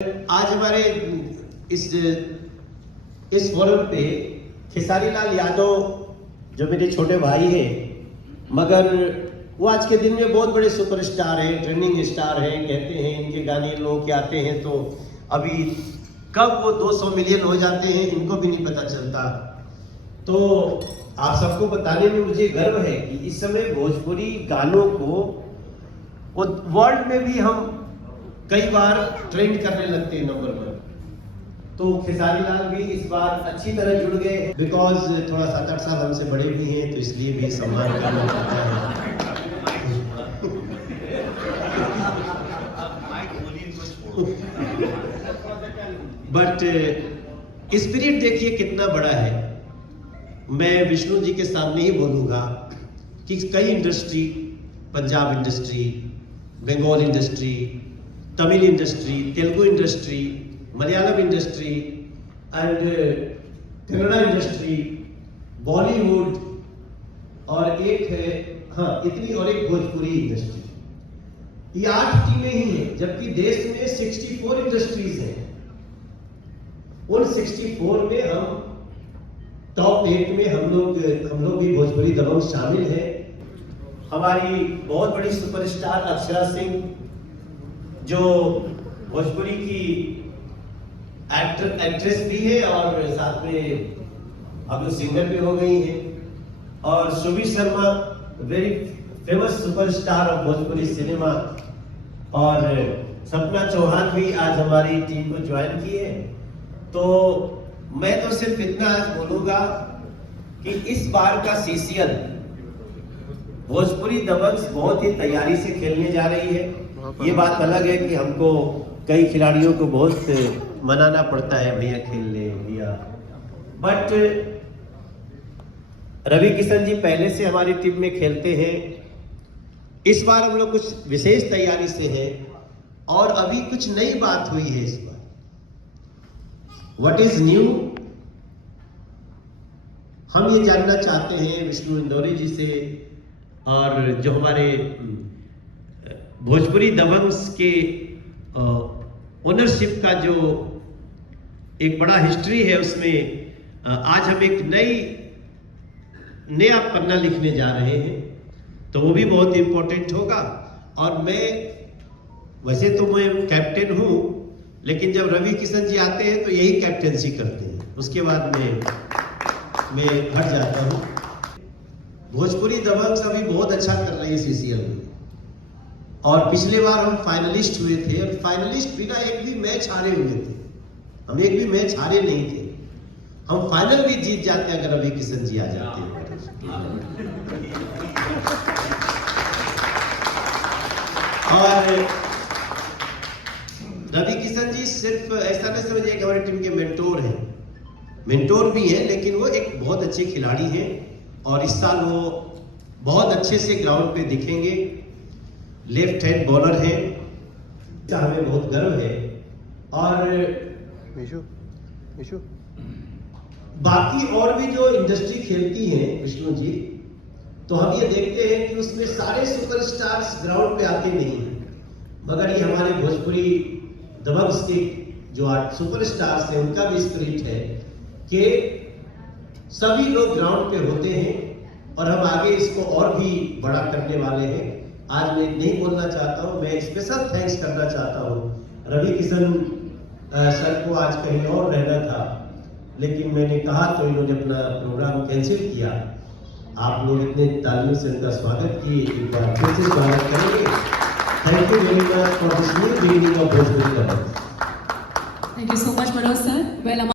आज हमारे इस फोरम पे खेसारी लाल यादव जो मेरे छोटे भाई हैं, मगर वो आज के दिन में बहुत बड़े सुपरस्टार हैं, ट्रेंडिंग स्टार हैं। कहते हैं इनके गाने लोग के आते हैं तो अभी कब वो 200 मिलियन हो जाते हैं इनको भी नहीं पता चलता। तो आप सबको बताने में मुझे गर्व है कि इस समय भोजपुरी गानों को वो वर्ल्ड में भी हम कई बार ट्रेंड करने लगते हैं नंबर 1। तो खेसारी लाल भी इस बार अच्छी तरह जुड़ गए, बिकॉज थोड़ा 7-8 साल हमसे बड़े भी हैं, तो इसलिए भी सम्मान करना पड़ता है। बट स्पिरिट देखिए कितना बड़ा है। मैं विष्णु जी के सामने ही बोलूंगा कि कई industry, Punjab industry, Bengal industry, Tamil industry, Telugu industry, Malayalam industry and Kannada industry, Bollywood और एक है इतनी और एक भोजपुरी इंडस्ट्री, ये 8 टीमें ही हैं, जबकि देश में 64 इंडस्ट्रीज हैं। उन 64 में हम टॉप 8 में हम लोग भी भोजपुरी दबंग शामिल हैं। हमारी बहुत बड़ी सुपरस्टार अक्षरा सिंह जो भोजपुरी की एक्ट्रेस भी है और साथ में अब सिंगर भी हो गई है, और Subi Sharma very famous superstar of Bhojpuri cinema, और सपना चौहान भी आज हमारी टीम को ज्वाइन की है। तो मैं तो सिर्फ इतना आज बोलूंगा कि इस बार का सीसीएल भोजपुरी दबंग बहुत ही तैयारी से खेलने जा रही है। ये बात अलग है कि हमको कई खिलाड़ियों को बहुत मनाना पड़ता है, भैया खेल ले भैया, बट रवि किशन जी पहले से हमारी टीम में खेलते हैं। इस बार हम लोग कुछ विशेष तैयारी से हैं और अभी कुछ नई बात हुई है इस बार। व्हाट इज न्यू, हम ये जानना चाहते हैं विष्णु इंदौरी जी से, और जो हमारे भोजपुरी दबंग्स के ओनरशिप का जो एक बड़ा हिस्ट्री है, उसमें आज हम एक नया पन्ना लिखने जा रहे हैं, तो वो भी बहुत इंपॉर्टेंट होगा। और वैसे तो मैं कैप्टन हूँ, लेकिन जब रवि किशन जी आते हैं तो यही कैप्टनसी करते हैं, उसके बाद मैं हट जाता हूँ। भोजपुरी दबंग अभी बहुत अच्छा कर रही है सीसीएल में, और पिछले बार हम फाइनलिस्ट हुए थे, और फाइनलिस्ट बिना एक भी मैच हारे हुए थे। हम एक भी मैच हारे नहीं थे, हम फाइनल भी जीत जाते अगर रवि किशन जी आ जाते हैं। और रवि किशन जी सिर्फ ऐसा नहीं समझिए कि हमारी टीम के मेंटोर हैं, मेंटोर भी हैं, लेकिन वो एक बहुत अच्छे खिलाड़ी हैं, और इस साल वो बहुत अच्छे से ग्राउंड पे दिखेंगे। लेफ्ट हैंड बॉलर हैं, हमें बहुत गर्व है। और बाकी और भी जो इंडस्ट्री खेलती है विष्णु जी, तो हम ये देखते हैं कि उसमें सारे सुपरस्टार्स ग्राउंड पे आते नहीं हैं, मगर ये हमारे भोजपुरी दबंग्स के जो सुपरस्टार्स हैं उनका भी स्पिरिट है कि सभी लोग ग्राउंड पे होते हैं, और हम आगे इसको और भी बड़ा करने वाले हैं। आज मैं नहीं बोलना चाहता हूँ, मैं स्पेशल थैंक्स करना चाहता हूँ रवि किशन सर को। आज कहीं और रहना था, लेकिन मैंने कहा तो इन्होंने अपना प्रोग्राम कैंसिल किया। आप लोग इतने तालियों से उनका स्वागत किए, एक बार फिर से स्वागत करेंगे। Thank you very much for this new beginning of Bhojpuri Dabangg. Thank you so much, Manoj sir. Well,